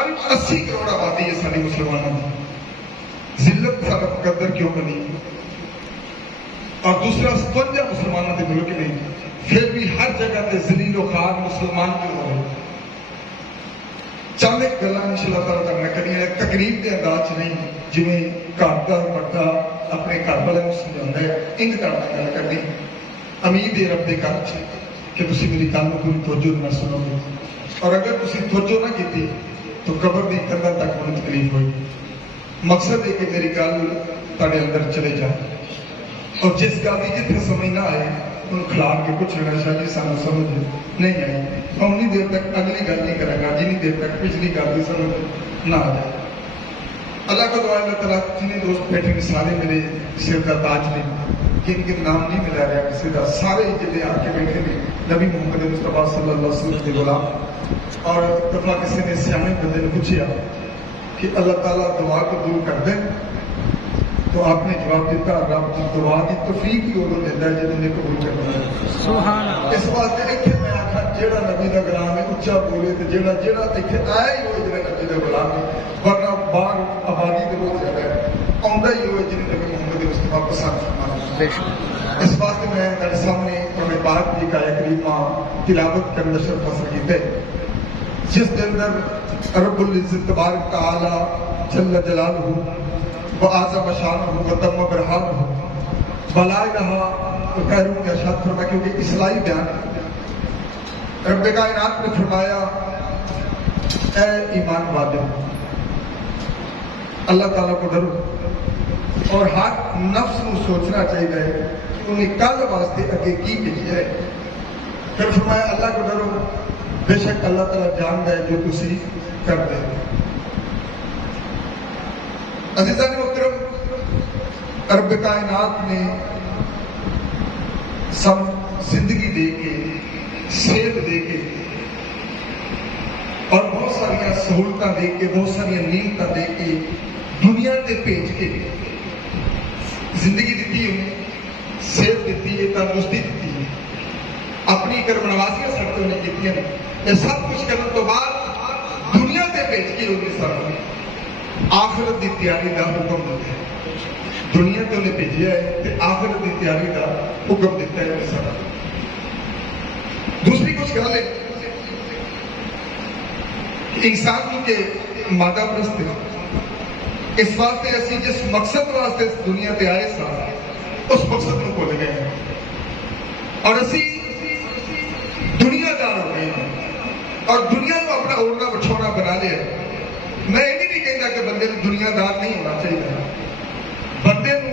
ہماری 80 کروڑ آبادی ہے ساری مسلمانوں کی، ذلت کا مقدر کیوں بنی؟ اور دوسرا 57 مسلمانوں کے ملک میں پھر بھی ہر جگہ تے ذلیل و خوار مسلمان کیوں ہو رہے؟ چند ایک گلاں انشاءاللہ تعالیٰ کرنا کرنی ہے، تقریب کے انداز نہیں، جویں گھر دا بڑا اپنے گھر والے کو سمجھاتا ہے انج کرنا گل کرنی۔ امید ہے رب دے گھر چ کہ تسی میری گل نوں پوری توجہ نال سنو گے، اور اگر تسی توجہ نہ کیتی تو قبر دی کنڈاں تک مجھے تکلیف ہوئی۔ مقصد ہے کہ میری گل تہاڈے اندر چلے جائے، اور جس گل کی جتنے سمجھ نہ آئے ان کھلا کے پوچھنا شاہ جی سانو سمجھ نہیں آئی، میں انی دیر تک اگلی گل نہیں کروں گا جنی دیر تک پچھلی گل کی سمجھ نہ آ جائے۔ اللہ کا دعا ہے اللہ تعالیٰ جتنے دوست بیٹھے ہیں سارے میرے سر کا تاج نے، جن کے نام نہیں ملا رہا کسی کا، سارے جتنے آ کے بیٹھے ہیں نبی محمد مصطفیٰ صلی اللہ علیہ وسلم کے غلام۔ اور دفعہ کسی نے سیانے بندے نے پوچھا کہ اللہ تعالیٰ دعا قبول کر دیں، تو آپ نے جواب دیتا رب دعا کی توفیق ہی وہ دیتا ہے جنہوں نے قبول کرنا ہے۔ سبحان اللہ۔ اس واسطے اتنے میں آخا جیڑا نبی کا غلام ہے اچھا بولے تو جیڑا اتنے آیا ہی ہوئے جنہیں نبی کا غلام ہے، ورنہ باہر آبادی تو بہت زیادہ ہے، آؤں ہی ہوئے جنہیں نبی محمد مصطفیٰ پسند فرمایا۔ اس واسطے میں میرے سامنے قرآن پاک کی آیت کریمہ تلاوت کرنے کا شرف حاصل کیتا ہے، جس کے اندر رب العزت تبارک تعالی جل جلالہ وَآزَمَ شَانُهُ وَتَمَّ بُرْهَانُهُ بلا رہا غیروں کے ارشاد فرمایا، کیونکہ اصلاحی بیان ہے۔ رب کائنات نے فرمایا اے ایمان والو اللہ تعالیٰ کو ڈرو، اور ہر نفس کو سوچنا چاہیے کہ انہیں کل واسطے اگے کی بھیجا ہے۔ پھر فرمایا اللہ کو ڈرو، بے شک اللہ تعالیٰ جانتا ہے جو تسی کرتے ہیں۔ عزیزان محترم، رب کائنات نے سب زندگی دے کے، صحت دے کے، اور بہت ساری سہولتیں دے کے، بہت ساری نعمتیں دے کے دنیا تے بھیج کے زندگی دیتی ہے، صحت دیتی ہے، تندرستی دیتی ہے، اپنی کرم نوازیاں سڑکوں نے کی ہیں۔ یہ سب کچھ کرنے تو بعد دنیا تے بھیج کے انہیں سب آخرت دی تیاری دا حکم دیتا ہے۔ دنیا تے انہیں بھیجیا ہے تے آخرت دی تیاری دا حکم دیتا ہے انہیں سب۔ دوسری کچھ گل ہے کہ انسان کے مادہ پرست ہے، اس واسطے اسی جس مقصد واسطے اس دنیا تے آئے سا اس مقصد کو بھول گئے ہیں، اور اسی دنیا دار ہو گئے ہیں، اور دنیا کو اپنا اوڑھنا بچھونا بنا لیا۔ میں یہ نہیں کہتا کہ بندے کو دنیا دار نہیں ہونا چاہیے، بندے کو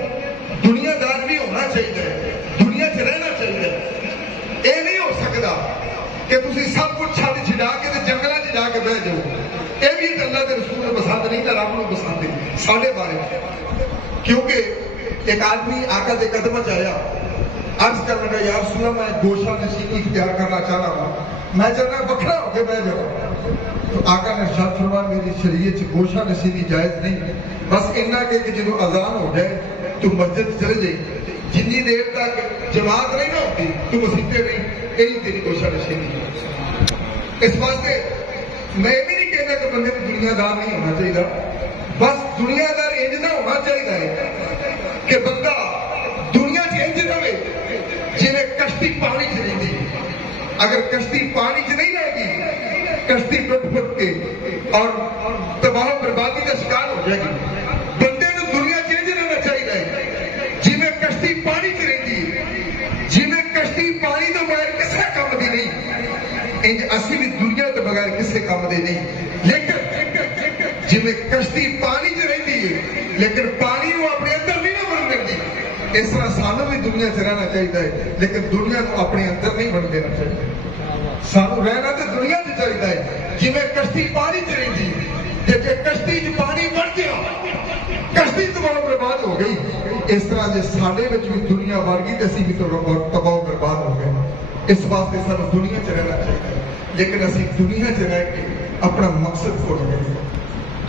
دنیا دار بھی ہونا چاہیے، دنیا چ رہنا چاہیے۔ یہ نہیں ہو سکتا کہ تسی سب کچھ چھڈ چھڈا کے جنگلوں چ جا کے بہ جاؤ، یہ بھی اللہ کے رسول کو پسند نہیں، تو رب کو پسند ہے ساڈے بارے۔ کیونکہ ایک آدمی آقا کے قدم چ آیا، عرض کرنے لگا یا رسول اللہ میں گوشہ نشینی اختیار کرنا چاہتا ہوں، میں چاہتا بکھرا ہو کے بہ جاؤ۔ تو آقا نے ارشاد فرمایا میری شریعت گوشہ نشینی جائز نہیں، بس اتنا کہ جب اذان ہو جائے تو مسجد چلے جائے، جنی دیر تک جماعت نہیں نہ ہوتی تو مسیطے نہیں، یہی تیری گوشہ نشینی ہے۔ اس واسطے میں یہ بھی نہیں کہتا کہ بندے کو دنیا دار نہیں ہونا چاہیے، بس دنیا دار انج نہ ہونا چاہیے کہ بندہ دنیا چ انج رہے جی کشتی پانی چ رہتی۔ اگر کشتی پانی چ نہیں رہے گی، کشتی ٹوٹ پھٹ کے اور تباہ بربادی کا شکار ہو جائے گی۔ بندے کو دنیا چینج رہنا چاہیے جی میں کشتی پانی چ رہتی، جی میں کشتی پانی تو بغیر کسے کام دی نہیں، انج اسی بھی دنیا تو بغیر کسے کام دے نہیں۔ لیکن جی میں کشتی پانی چ رہتی ہے لیکن پانی کو اپنے اندر نہیں بن دیتی، اس طرح سانو بھی دنیا چ رہنا چاہیے لیکن دنیا کو اپنے اندر نہیں بن دینا چاہیے۔ سانو رہنا تو دنیا سے چاہیے جی میں کشتی پانی چ رہتی، جی کشتی چ پانی بڑھ گیا کشتی تباہ برباد ہو گئی، اس طرح جی ساڈے وچ بھی دنیا بڑھ گئی تو اسی بھی تباہ برباد ہو گئے۔ اس واسطے سانو دنیا چ رہنا چاہیے، لیکن اسی دنیا چ رہ کے اپنا مقصد بھول گئے،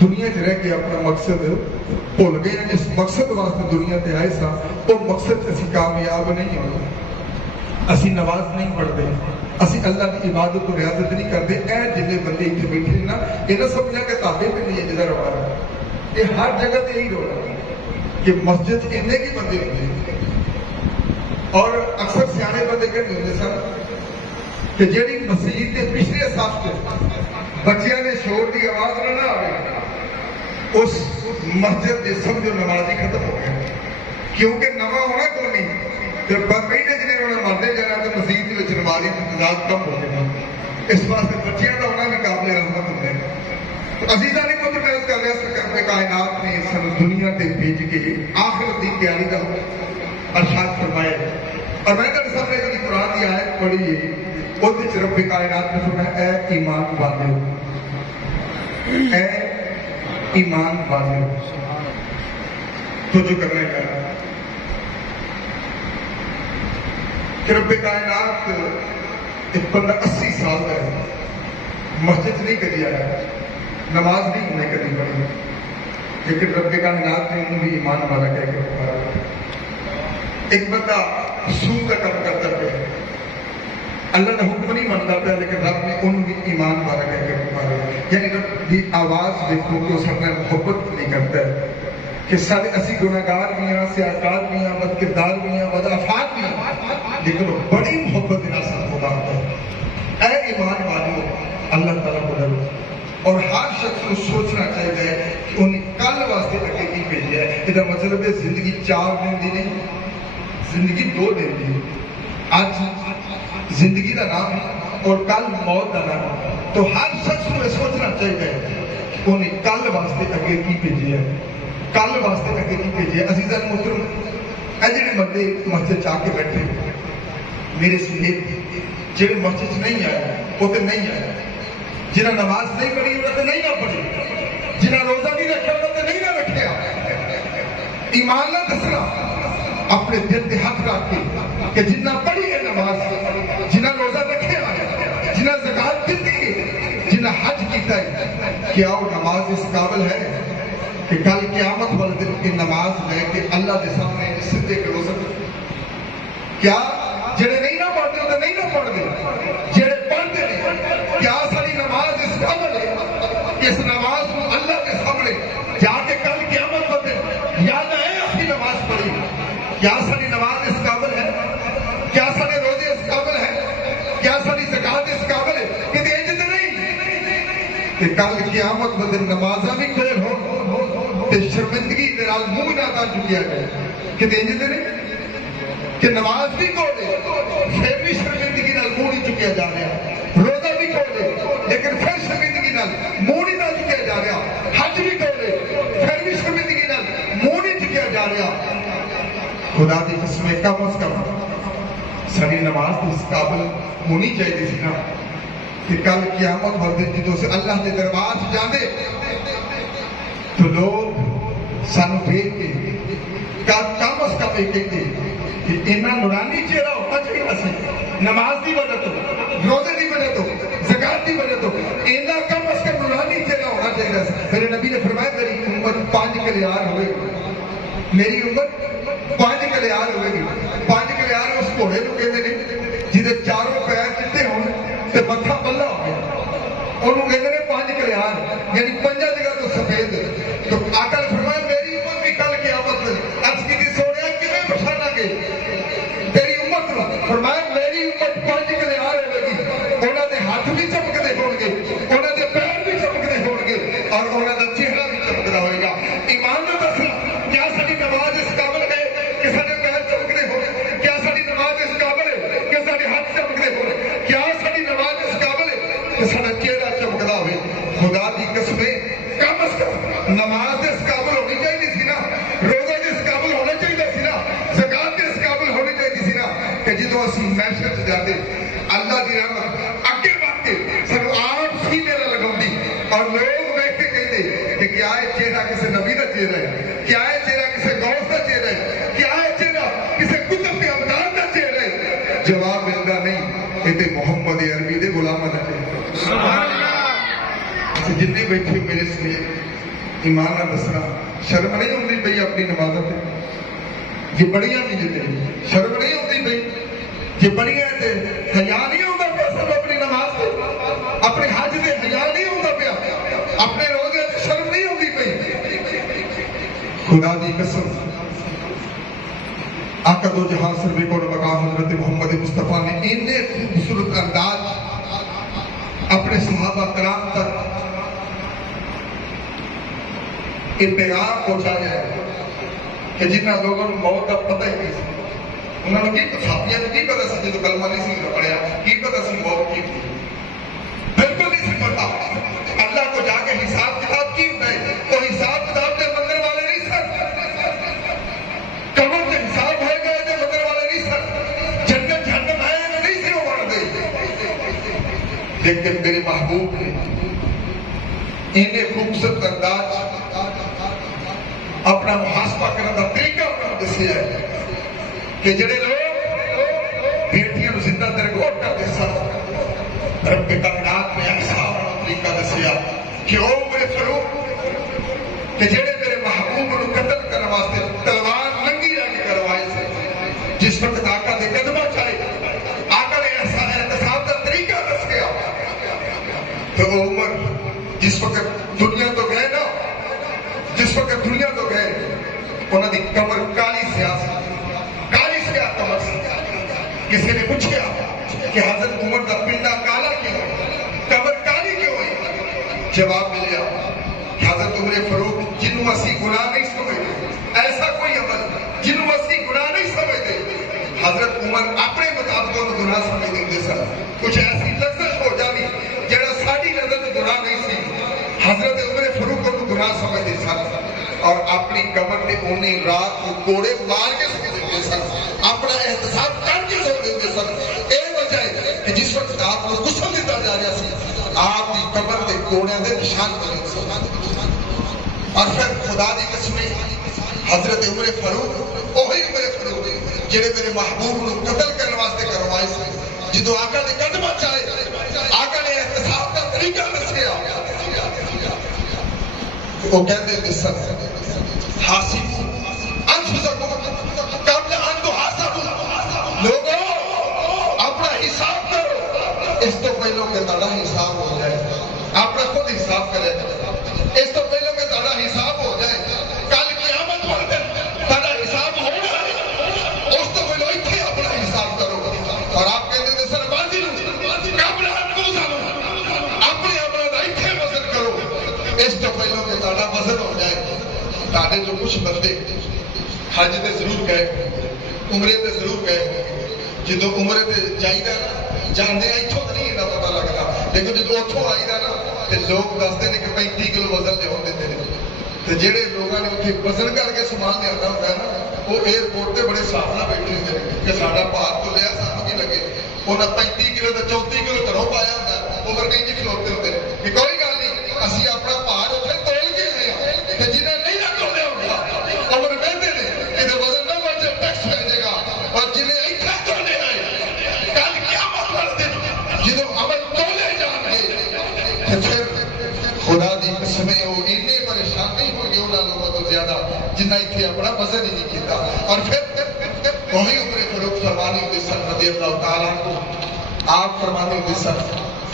دنیا چ رہ کے اپنا مقصد بھول گئے۔ جس مقصد واسطے دنیا تے آئے سا وہ مقصد اسی کامیاب نہیں ہوئے، اسی نماز نہیں پڑھتے، ਅਸੀਂ ਅੱਲਾ ਦੀ ਇਬਾਦਤ ਤੋਂ ਰਿਆਜ਼ਤ ਨਹੀਂ ਕਰਦੇ। ਇਹ ਜਿੰਨੇ ਬੰਦੇ ਇੱਥੇ ਬੈਠੇ ਨੇ ਨਾ, ਇਹ ਨਾ ਸਮਝਿਆ ਕਿ ਤੁਹਾਡੇ ਪਿੰਡ ਹੀ ਜਿਹਦਾ ਰੌਲਾ ਹੈ, ਇਹ ਹਰ ਜਗ੍ਹਾ ਤੇ ਇਹੀ ਰੌਲਾ ਹੈ ਕਿ ਮਸਜਿਦ 'ਚ ਇੰਨੇ ਕੀ ਬੰਦੇ ਹੁੰਦੇ। ਔਰ ਅਕਸਰ ਸਿਆਣੇ ਬੰਦੇ ਕਹਿੰਦੇ ਹੁੰਦੇ ਸਨ ਕਿ ਜਿਹੜੀ ਮਸਜਿਦ ਦੇ ਪਿਛਲੇ ਸਫ਼ 'ਚ ਬੱਚਿਆਂ ਦੇ ਸ਼ੋਰ ਦੀ ਆਵਾਜ਼ ਨਾ ਆਵੇ, ਉਸ ਮਸਜਿਦ ਦੇ ਸਮਝੋ ਨਮਾਜ਼ੀ ਖਤਮ ਹੋ ਗਿਆ। ਕਿਉਂਕਿ ਨਵਾਂ ਹੋਣਾ ਕੋਈ ਨਹੀਂ ਤੇ ਪਹਿਲੇ ਜਿਹਨੇ ਉਹਨਾਂ ਮਰਦੇ ਜਾਣਾ ਤੇ ਮਸਜਿਦ ਦੇ ਵਿੱਚ ਨਮਾਜ਼ੀ ਦੀ ਤਾਦਾਦ ਕਮ ਹੋ ਜਾਣੀ। ਇਸ ਵਾਸਤੇ ਬੱਚਿਆਂ ਦਾ ਹੋਣਾ ਵੀ ਕਾਬਲੇ ਰਹਿਮਤ ਹੁੰਦਾ ਹੈ। ਅਜ਼ੀਜ਼ਾਂ ਨੇ ਪੁੱਤਰ ਮੈਂ ਕਰ ਰਿਹਾ ਸਰਕਾਰ ਕਾਇਨਾਤ ਨੇ ਸਾਨੂੰ ਦੁਨੀਆ ਤੇ ਭੇਜ ਕੇ ਆਖਿਰਤ ਦੀ ਤਿਆਰੀ ਦਾ ਅਰਸ਼ਾਦ ਫਰਮਾਇਆ। ਔਰ ਮੈਂ ਤੁਹਾਡੇ ਸਾਹਮਣੇ ਜਿਹੜੀ ਕੁਰਾਨ ਦੀ ਆਇਤ ਪੜ੍ਹੀ ਹੈ, ਉਹਦੇ ਵਿੱਚ ਰੱਬ ਕਾਇਨਾਤ ਨੇ ਫਰਮਾਇਆ, ਐ ਈਮਾਨ ਵਾਲਿਓ, ਐ ਈਮਾਨ ਵਾਲਿਓ, तो जो करने का कि रब कायनात एक बंदा 80 साल का है, मस्जिद नहीं कभी आया, नमाज भी नहीं कभी पढ़ी, लेकिन रब कायनात ने उन्हें भी ईमान वाला कह के पुकारा। एक बंदा सूद का काम करता है, अल्लाह ने हुक्म नहीं मानता था, लेकिन रब ने उन्हें भी ईमान वाला कह के पुकारा। यानी रब की आवाज देखो तो उसने मोहब्बत नहीं करता है कि सारे असी गुनाहगार भी हैं, सियाकार भी हैं, बदकिरदार भी हैं, बदअफाक भी हैं, लेकिन बड़ी मोहब्बत के साथ खुदा है। ऐ ईमान वालों, अल्लाह ताला को डरो और हर शख्स को सोचना चाहिए कि उन्हें कल वास्ते अगे की भेजा है। इसका मतलब है जिंदगी 4 दिन की नहीं, जिंदगी 2 दिन की। आज जिंदगी का नाम और कल मौत का नाम, तो हर शख्स को सोचना चाहिए कि उन्हें कल वास्ते अगे की भेजा है, कल वास्ते अगे की भेजे। अजीज़ान मोहतरम, ਇਹ ਜਿਹੜੇ ਬੰਦੇ ਮਸਜਿਦ 'ਚ ਆ ਕੇ ਬੈਠੇ ਮੇਰੇ ਸਹੀਬ, ਜਿਹੜੇ ਮਸਜਿਦ 'ਚ ਨਹੀਂ ਆਏ ਉਹ ਤੇ ਨਹੀਂ ਆਏ, ਜਿਨ੍ਹਾਂ ਨਮਾਜ਼ ਨਹੀਂ ਪੜ੍ਹੀ ਉਹਨਾਂ ਤੇ ਨਹੀਂ ਨਾ ਪੜ੍ਹੀ, ਜਿਨ੍ਹਾਂ ਰੋਜ਼ਾ ਨਹੀਂ ਰੱਖਿਆ ਉਹਨਾਂ ਤੇ ਨਹੀਂ ਨਾ ਰੱਖਿਆ। ਈਮਾਨ ਨਾਲ ਦੱਸਣਾ ਆਪਣੇ ਦਿਲ ਤੇ ਹੱਥ ਰੱਖ ਕੇ ਕਿ ਜਿਨ੍ਹਾਂ ਪੜ੍ਹੀ ਹੈ ਨਮਾਜ਼, ਜਿਨ੍ਹਾਂ ਰੋਜ਼ਾ ਰੱਖਿਆ, ਜਿਨ੍ਹਾਂ ਜ਼ਕਾਤ ਦਿੱਤੀ ਹੈ, ਜਿਨ੍ਹਾਂ ਹਜ ਕੀਤਾ है, क्या वो नमाज इस काबिल है कि कल क़यामत वाले दिन की नमाज लेके अल्लाह के सामने सीधे खड़ो सकते? क्या जेड़े नहीं ना पढ़ते तो नहीं ना पढ़ते, जेड़े पढ़ते नहीं, क्या सारी नमाज इस काबिल है इस नमाज को अल्लाह के सामने जाके कल क़यामत वाले दिन याद आए अपनी नमाज पढ़ी? क्या सारी नमाज इस काबिल है? क्या सारे रोजे इस काबिल है? क्या सारी ज़कात इस काबिल है? कि इंज नहीं कि कल क़यामत वाले दिन नमाजा भी कोई हो ਤੇ ਸ਼ਰਮਿੰਦਗੀ ਦੇ ਨਾਲ ਮੂੰਹ ਨਾ ਕਰ ਚੁੱਕਿਆ ਗਿਆ ਕਿ ਇੰਜ ਦੇ ਨਹੀਂ ਕਿ ਨਮਾਜ਼ ਵੀ ਕੋਲੇ ਫਿਰ ਵੀ ਸ਼ਰਮਿੰਦਗੀ ਨਾਲ ਮੂੰਹ ਨਹੀਂ ਚੁੱਕਿਆ ਜਾ ਰਿਹਾ, ਰੋਜ਼ਾ ਵੀ ਕੋਲੇ ਲੇਕਿਨ ਫਿਰ ਸ਼ਰਮਿੰਦਗੀ ਨਾਲ ਮੂੰਹ ਨਹੀਂ ਨਾ ਚੁੱਕਿਆ ਜਾ ਰਿਹਾ, ਹਜ ਵੀ ਕੋਲੇ ਫਿਰ ਵੀ ਸ਼ਰਮਿੰਦਗੀ ਨਾਲ ਮੂੰਹ ਨਹੀਂ ਚੁੱਕਿਆ ਜਾ ਰਿਹਾ। ਖੁਦਾ ਦੀ ਕਸਮ, ਕਮ ਅਜ਼ ਕਮ ਸਾਡੀ ਨਮਾਜ਼ ਇਸ ਕਾਬਿਲ ਹੋਣੀ ਚਾਹੀਦੀ ਸੀ ਨਾ ਕਿ ਕੱਲ ਕਿਆਮਤ ਵਾਲੇ ਦਿਨ ਜਦੋਂ ਅਸੀਂ ਅੱਲਾਹ ਦੇ ਦਰਬਾਰ 'ਚ ਜਾਂਦੇ तो लोग सानू देख के कम अज कम ये कहते कि इन्ना नूरानी चेहरा होना चाहिए सी, नमाज की वजह तो, रोजे की वजह तो, ज़कात की वजह तो, इन्ना कम अज कम नूरानी चेहरा होना चाहिए सी। मेरे नबी ने फरमाया मेरी उम्मत 5 कलियार होगी, मेरी उम्मत 5 कलियार होगी। 5 कलियार उस घोड़े को कहते हैं जिसे चारों पैर चिट्टे हो ते मत्था बल्ला हो गया, उन्होंने कहते हैं 5 कलियार, यानी 5 जगह तो सफेद। तो आका ने फरमाया मेरी उम्मत भी कल क़यामत में अर्ज़ की थी सोनिया किवें पछाणांगे तेरी उम्मत नूं? फरमाया मेरी उम्मत 5 कलियार होगी, उन्हां दे हाथ भी चमकदे होणगे, उन्हां दे पैर भी चमकदे होणगे और उन्हां दा चेहरा भी चमकदा होएगा। ईमान नाल दसना, क्या साडी नमाज इस काबिल है कि साडे पैर चमकदे होण? क्या साडी नमाज इस काबिल है कि साडे हाथ चमकदे होण? क्या साडी नमाज इस काबिल है कि साडा चेहरा चमकदा होवे? खुदा दी कसम, कम अज कम नमाज इस काबिल होनी चाहिए सी ना, रोजा इस काबिल होना चाहिए सी ना, ज़कात इस काबिल होनी चाहिए सी ना कि जो असीं महशर च जाते अल्लाह की रहमत अगे बढ़ते सानू आप सीने ना लगाउंदी और लोग बैठ के कहते कि क्या है चेहरा किसी नबी का चेहरा है, क्या है चेहरा किसी गौस का चेहरा है, क्या है चेहरा किसी कुतुब के अवतार का चेहरा है? जवाब मिलता नहीं, ये तो मोहम्मद अरबी दे गुलामां दा चेहरा। जिन्ने बैठे मेरे समेत ईमान ना दसना, शर्म नहीं आती पई अपनी नमाज़ों से? जे बड़ियां भी जिते शर्म नहीं आती पई? जे बड़ियां ते हया नहीं आता? खुदा दी कसम आका दो जहां सर्वे को मकाम हजरत मोहम्मद मुस्तफा ने इन्ने खूबसूरत अंदाज अपने सहाबा कराम तक ये पैगाम पहुंचाया कि जिन्होंने लोगों को मौत का पता ही नहीं उन्होंने की साथियों को की पता सी जो कलमा नहीं सी पढ़िया की पता सी मौत की बिल्कुल नहीं सी पता अल्लाह को जाके हिसाब किताब की होता है तो हिसाब किताब के मंदिर वाले नहीं सर कबर के हिसाब है गए तो मंदिर वाले नहीं सर जन्नत जहन्नम है तो नहीं सी वो दे लेकिन मेरे महबूब ने इन्हें खूबसूरत अंदाज अपना मुहासबा करने का तरीका दसिया है कि जेडे लोग बेटियों को जिंदा दरगोर करते सन रब कायनात ने ऐसा तरीका दसिया कि ओ मेरे फरूक कि जेडे मेरे महबूब को कत्ल करने वास्ते तलवार नंगी रख करवाए से जिस वक्त आका दे कदम चाहे आका ने ऐसा एहतसाब का तरीका दस गया तो वो उम्र जिस वक्त दुनिया तो गए ना जिस वक्त दुनिया तो गए उन्होंने कमर काली सियासी कमर किसी ने पूछा कि हजरत उमर का पिंडा काला क्यों कमर काली क्यों हुई जवाब मिला कि हजरत उमर फरूक जिन्हों असी गुनाह नहीं समझते ऐसा कोई अमल जिन्हों असी गुनाह नहीं समझते हजरत उमर अपने मुताबिक गुनाह समझ देते सर कुछ ऐसी लज्जत हो जाती जरा साड़ी नजर में गुनाह नहीं सी हजरत उमर फरूक को गुनाह समझते सन और अपनी कमर में उन्हें रात को कोड़े मार के सो देते सन अपना एहतसाब करके सो देते सन ये वजह है कि जिस वक्त आपको गुस्सा दिता जा रहा सी आपकी कमर के कोड़े के निशान बने और फिर खुदा की कसम हजरत उमर फरूक वही उमर फरूक जेडे मेरे महबूब को कत्ल करने वास्ते करवाए थे जो आका ने कदम चाहे आका ने एहतसाब का तरीका दसिया वो कहते थे सर हासिबू अनफुसकुम कब्ल अन तुहासबू लोगों अपना हिसाब करो इस तो पहले के ताड़ा हिसाब हो जाए अपना खुद हिसाब करें इस तो पहले के ताड़ा हिसाब हो जाए कल क़यामत वाले दिन ताड़ा हिसाब होना है उस तो पहले इत्थे अपना हिसाब करो और आप कहते थे सर बाजी कब्ल अन तुहासबू अपने अपना इत्थे वजन करो इस तो पहले के ताड़ा वजन हो जाए ताड़े जो कुछ बंदे हज ते जरूर गए उमरे ते जरूर गए जो उमरे ते जाइदा जाते इतों तो नहीं इतना पता लगता लेकिन जो उतों आईदा ना तो लोग दसते हैं कि 35 किलो वजन लिया देते हैं तो जेडे लोगों ने उत्थे वजन करके समान लिया होता है ना वो एयरपोर्ट से बड़े हिसाब से बैठे होंगे कि साडा भार तो लिया सानू की लगे उन्हें 35 किलो तो 34 किलो घरों पाया होंगे ओवर कहीं खलोते होंगे कि कोई गल नहीं असी अपना भार उत्थे तोल के आए हैं जिन्हें नहीं ना तोलिया होगा ओवर कहते हैं कि वजन ना बचे टैक्स पै जाएगा और जिन्हें इतना तोले आए कल क्या मतलब दिन जो अमल तोले जाएंगे फिर खुदा दी कसम वो इन्ने परेशान नहीं होंगे उन्होंने लोगों तो ज्यादा जिन्हें इतने अपना वजन ही नहीं किया और फिर वही उम्र फरूक फरमानी होती सन रज़ी अल्लाह तआला को आप फरमानी होती सन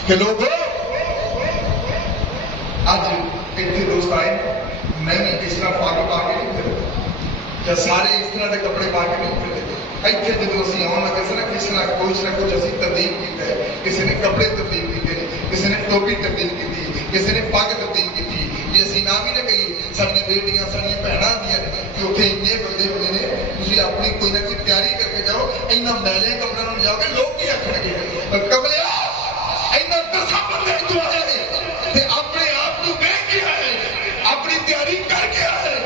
कि लोगों आज इतने दोस्त आए मैं भी इस तरह पग पा के नहीं फिर या सारे इस तरह के कपड़े पा के नहीं फिर इतने जो असं आने लगे से ना किसी ना कुछ असी तब्दील किया है किसी ने कपड़े तब्दील किए किसी ने टोपी तब्दील की किसी ने पग तब्दील की ये असी ना भी ना कही साड़ी बेटियां साड़ी भैन आदि कि उत्थे इन्ने बंदे होंगे ने तुसीं अपनी कोई ना कोई तैयारी करके जाओ इन्ना मैले कपड़े में जाओगे लोग की आखणगे कमलिया इन्ना दसा बंदे तू आए ते अपने आप को देख के आए अपनी तैयारी करके आए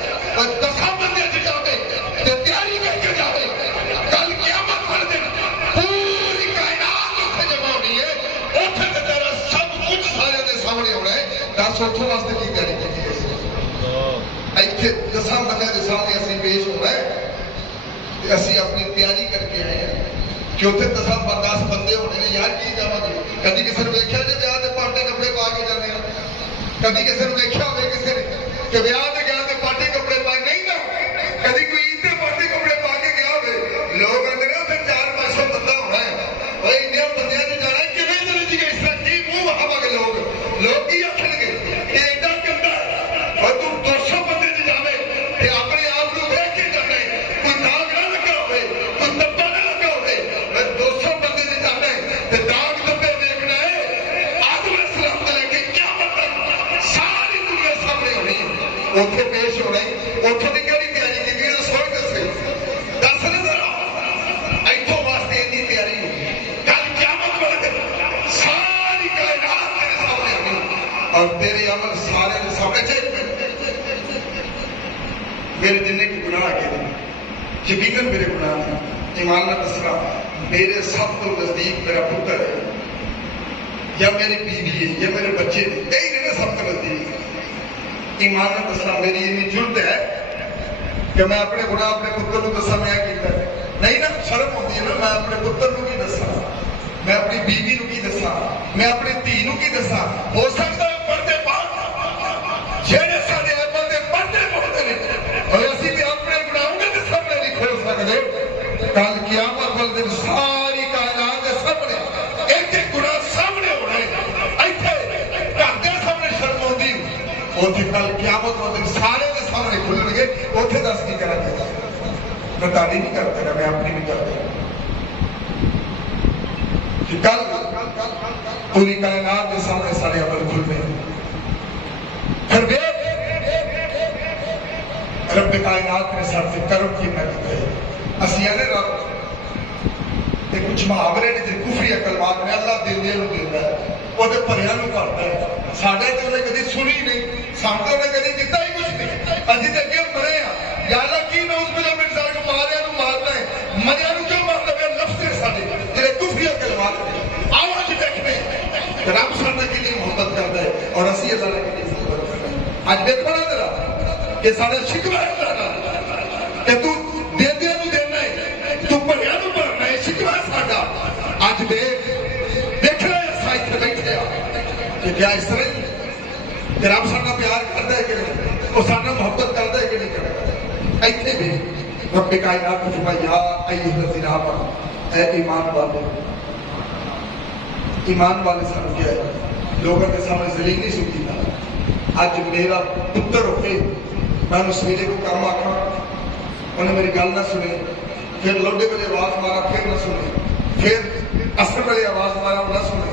और दसा बंदे जावे ते तैयारी करके जावे कल क़यामत वाले दिन पूरी कायनात उत्थे जमा होनी है उत्थे ते तेरा सब कुछ सारे दे सामने होना है दस उत्थों वास्ते की तैयारी की इतने दसा बंदे के सामने असी पेश होना है असी अपनी तैयारी करके आए हैं कि उत्थे 10 बंदे होने ने यार की जावांगे कभी किसी ने वेख्या जे ब्याह दे पार्टी कपड़े पा के जाने कभी किसी ने वेख्या होवे किसी ने कि ब्याह दे गया ते पार्टी कपड़े पाए नहीं ना कभी कोई ईद दे पार्टी कपड़े पा के गया होवे लोग कहते ने उत्थे 400-500 बंदा होना है ओए इन्ने बंदियां ने जाना किवें चले जी इस तरह की मुंह वहावागे लोग की आखणगे कि एडा गंदा और तू 200 बंदे च जावे ते अपने ਉੱਥੇ ਪੇਸ਼ ਹੋਣਾ ਉੱਥੋਂ ਦੀ ਕਿਹੜੀ ਤਿਆਰੀ ਕੀਤੀ ਰਸੋਈ ਦੱਸੇ ਦੱਸ ਨਾ ਜ਼ਰਾ ਇੱਥੋਂ ਵਾਸਤੇ ਇੰਨੀ ਤਿਆਰੀ ਹੋਈ ਕੱਲ ਕਿਆਮਤ ਵਾਲੇ ਦਿਨ ਸਾਰੀ ਕਾਇਨਾਤ ਤੇਰੇ ਸਾਹਮਣੇ ਹੋਣੀ ਔਰ ਤੇਰੇ ਅਮਲ ਸਾਰੇ ਦੇ ਸਾਹਮਣੇ ਚੇਕ ਮੇਰੇ ਜਿੰਨੇ ਕੀ ਗੁਨਾਹ ਹੈਗੇ ਯਕੀਨਨ ਮੇਰੇ ਗੁਨਾਹ ਨੇ ईमान ना दसना मेरे सब तो नजदीक मेरा पुत्र है या मेरी बीवी है या मेरे बच्चे यही नहीं सब तो नजदीक ईमान ना दसना मेरी इतनी जुर्त है कि मैं अपने गुनाह अपने पुत्र को दसा मैं किया नहीं ना शर्म होती है ना मैं अपने पुत्र को की दसा मैं अपनी बीवी को की दसा मैं अपनी धी को की दसा हो सकता है पढ़ते पाठ जेड़े सारे बंदे पढ़ते बोलते हैं और असी भी अपने गुनाहों के सामने नहीं खोल सकते कल कियामत वाले दिन सारी कायनात के सामने एक एक गुनाह सामने होना है इत्थे घर दे सामने शर्म आउंदी उत्थे कल कियामत वाले दिन सारे के सामने खुलणगे उत्थे दस की करांगे मैं ताली नहीं करता मैं अपनी नहीं करता कि कल पूरी कायनात के सामने सारे अमल खुलने फिर वे रब कायनात ने सर से कर्म की नगद है ਅਸੀਂ ਇਹਦੇ ਨਾਲ ਤੇ ਕੁਝ ਮੁਹਾਵਰੇ ਨੇ ਜਿਹੜੇ ਕੁਫਰੀ ਕਲਮਾਤ ਨੇ ਅੱਲਾਹ ਦਿੰਦੇ ਨੂੰ ਦਿੰਦਾ ਉਹਦੇ ਭਰਿਆਂ ਨੂੰ ਕਰਦਾ ਹੈ ਸਾਡੇ ਤੇ ਉਹਨੇ ਕਦੀ ਸੁਣੀ ਨਹੀਂ ਸਾਡੇ ਉਹਨੇ ਕਦੀ ਦਿੱਤਾ ਹੀ ਕੁਝ ਨਹੀਂ ਅਸੀਂ ਤੇ ਅੱਗੇ ਮਰੇ ਆ ਯਾ ਅੱਲਾਹ ਕੀ ਨੌਜ਼ ਬਿਲਾ ਮਿੰਟ ਜ਼ਰਗ ਮਾਰਿਆਂ ਨੂੰ ਮਾਰਦਾ ਹੈ ਮਰਿਆਂ ਨੂੰ ਕਿਉਂ ਮਾਰਦਾ ਹੈ ਲਫ਼ਜ਼ ਸਾਡੇ ਜਿਹੜੇ ਕੁਫਰੀ ਕਲਮਾਤ ਨੇ ਆਵਾਜ਼ ਦੇਖਦੇ ਰੱਬ ਸਾਡੇ ਕਿੰਨੀ ਮੁਹੱਬਤ ਕਰਦਾ ਹੈ ਔਰ ਅਸੀਂ ਅੱਲਾਹ ਨਾਲ ਕਿੰਨੀ ਮੁਹੱਬਤ ਕਰਦੇ ਹਾਂ ਅੱਜ ਦੇਖੋ ਨਾ ਜਰਾ ਕਿ ਸਾਡਾ ਸ਼ਿਕਵਾ ਹੈ ਅੱਲਾਹ ਨਾਲ ਕਿ ਤੂੰ ਅੱਜ ਦੇਖ ਲੈ ਸਾਈਡ ਬੈਠੇ ਆ ਕਿ ਕਿਆ ਇਸ ਤਰ੍ਹਾਂ ਕਿ ਰੱਬ ਸਾਡਾ ਪਿਆਰ ਕਰਦਾ ਹੈ ਕਿ ਨਹੀਂ ਉਹ ਸਾਡਾ ਮੁਹੱਬਤ ਕਰਦਾ ਹੈ ਕਿ ਨਹੀਂ ਕਰਦਾ ਇੱਥੇ ਵੀ ਰੱਬ ਕਾਇਨਾਤ ਨੂੰ ਫਰਮਾਇਆ ਅਯੁਹੱਲਜ਼ੀਨਾ ਆਮਨੂ ਐ ईमान वाले सानू क्या है लोगों के सामने जलील नहीं सुनती अज मेरा पुत्र होके मैं सवेरे को काम आखा उन्हें मेरी गल ना सुनी फिर लोडे वाली आवाज मारा फिर ना सुनी फिर असर वाली आवाज मारा ना सुनी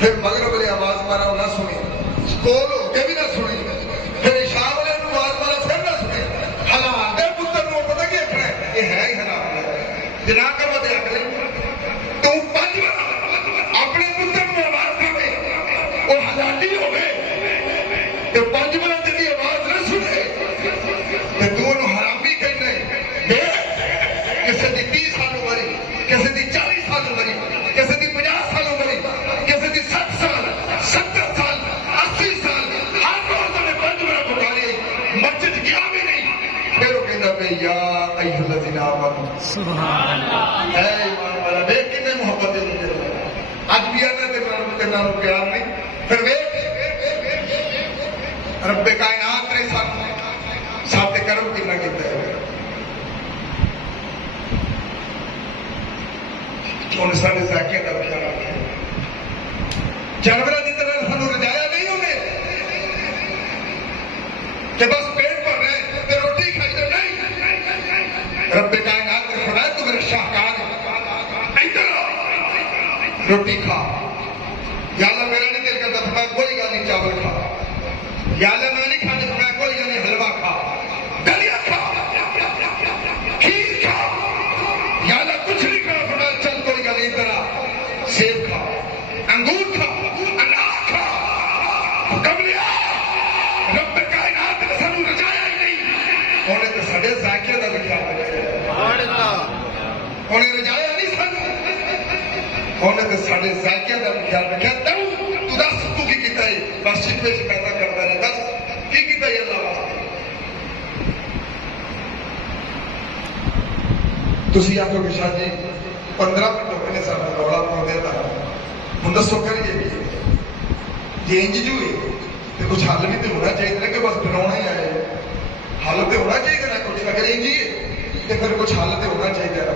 फिर मगरब वाली आवाज मारा ना सुनी कोल होके भी ना सुनी फिर इशा वाले आवाज मारा फिर ना सुनी हलाल दे पुत्र को पता क्या आखना है ये है ही हराम जिना कर वो अगले तू पंज अपने पुत्र को आवाज देवे वो हलाली हो गए तो पंज बार तेरी आवाज न सुने तो तू उन्हें हरामी कहना है किसी की 30 साल उम्र किसी की 40 साल उम्र किसी की 50 साल उम्र किसी की 60 साल 70 साल 80 साल हर रोज उन्हें पंज बार पुकारे मस्जिद गया भी नहीं फिर वो कहता भाई या अय्युहल्लज़ीना आमनू सुभान अल्लाह है ईमान वाला देख कितने मोहब्बत है आज भी आना ते नाल प्यार नहीं फिर वे रब्बे कायनात ने साथ कर्म कितना किया है उन्हें साढ़े जाके का ख्याल रखा जानवरों की तरह सानू रजाया नहीं उन्हें कि बस पेट भर रहे ते रोटी खाई तो नहीं रब्बे कायनात ने फरमाया तू मेरे शाहकार है इधर रोटी खा या अल्लाह मेरा नहीं दिल करता मैं कोई गल नहीं चावल खा या अल्लाह मैं नहीं खाने तो मैं कोई गल नहीं हलवा खा दलिया खा खीर खा या अल्लाह कुछ नहीं खा फरमाया चल कोई गल नहीं इधर सेब खा अंगूर खा अनार खा कमलिया रब कायनात ने सानू रजाया ही नहीं उन्हें तो साडे जायके दा भी ख्याल रखा उन्हें रजाया नहीं सानू उन्हें तो साढ़े जायके का ख्याल रखा तू दस तू की किया है मस्जिद में पैदा करता है दस की किया है अल्लाह वास्ते तुसी आखोगे शाह जी 15 मिनट हो गए सानू रौला पाउंदे दा हुण दसो करिए जे इंज जू है कुछ हल भी तो होना चाहिए ना कि बस डराउणा ही आए हल तो होना चाहिए ना कुछ अगर इंज ही है तो फिर कुछ हल तो होना चाहिए ना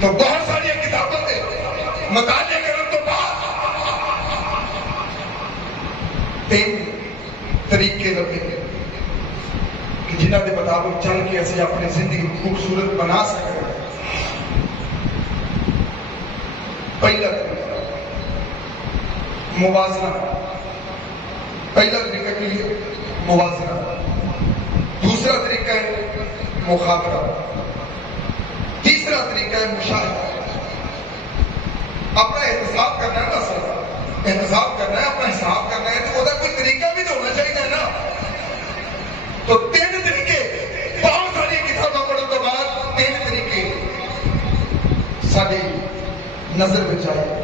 तो बहुत सारी किताबों से मुताले करने तो बाद तीन तरीके लगे कि जिन्हों के मुताबिक चल के असं अपनी जिंदगी खूबसूरत बना सकते पहला मुवाजना पहला तरीका की मुवाजना دوسرا طریقہ ہے مخاطرہ، تیسرا طریقہ ہے مشاہدہ۔ اپنا احتساب کرنا ہے نا سر، احتساب کرنا ہے، اپنا حساب کرنا ہے تو وہ کوئی طریقہ بھی تو ہونا چاہیے نا۔ تو تین طریقے، بہت ساری کتابیں پڑھنے کے بعد تین طریقے ساری نظر بچ آئے۔